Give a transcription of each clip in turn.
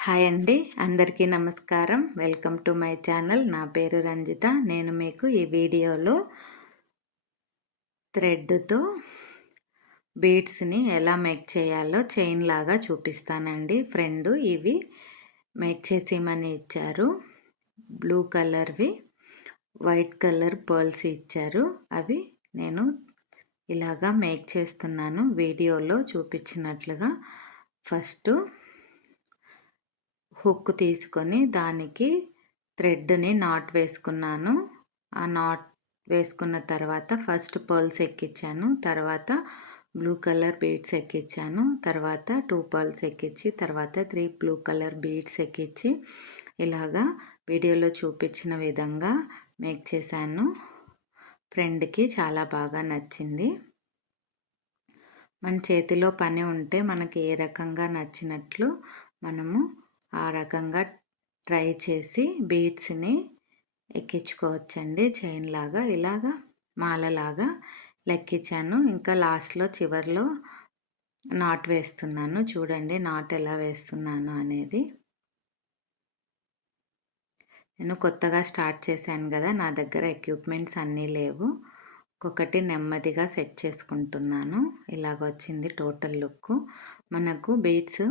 Hi అండి. అందరికీ నమస్కారం. Welcome to my channel. నా పేరు రంజిత. నేను మీకు ఈ వీడియోలో థ్రెడ్‌తో బీడ్స్‌ని ఎలా మేక్ చేయాలో చైన్ లాగా చూపిస్తానండి. ఫ్రెండు ఇవి మేక్ చేసిమని ఇచ్చారు. బ్లూ కలర్‌వి, వైట్ కలర్ పర్ల్స్ ఇచ్చారు. అవి నేను ఇలాగా మేక్ చేస్తున్నాను వీడియోలో చూపించినట్లుగా. ఫస్టు హుక్ తీసుకొని దానికి థ్రెడ్‌ని నాట్ వేసుకున్నాను. ఆ నాట్ వేసుకున్న తర్వాత ఫస్ట్ పర్ల్స్ ఎక్కించాను. తర్వాత బ్లూ కలర్ బీడ్స్ ఎక్కించాను. తర్వాత 2 పర్ల్స్ ఎక్కించి తర్వాత 3 బ్లూ కలర్ బీడ్స్ ఎక్కించి ఇలాగా వీడియోలో చూపించిన విధంగా మేక్ చేశాను. ఫ్రెండ్‌కి చాలా బాగా నచ్చింది. మన చేతిలో పని ఉంటే మనకి ఏ రకంగా నచ్చినట్లు మనము ఆ రకంగా ట్రై చేసి బీడ్స్‌ని ఎక్కించుకోవచ్చండి. చైన్ లాగా ఇలాగా మాలలాగా లెక్కించాను. ఇంకా లాస్ట్‌లో చివర్లో నాట్ వేస్తున్నాను. చూడండి నాట్ ఎలా వేస్తున్నాను అనేది. నేను కొత్తగా స్టార్ట్ చేశాను కదా! నా దగ్గర ఎక్విప్‌మెంట్స్ అన్నీ లేవు. ఒక్కొక్కటి నెమ్మదిగా సెట్ చేసుకుంటున్నాను. ఇలాగొచ్చింది టోటల్ లుక్కు. మనకు బీడ్స్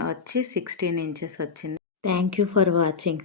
వచ్చి 16 ఇంచెస్ వచ్చింది. Thank you for watching.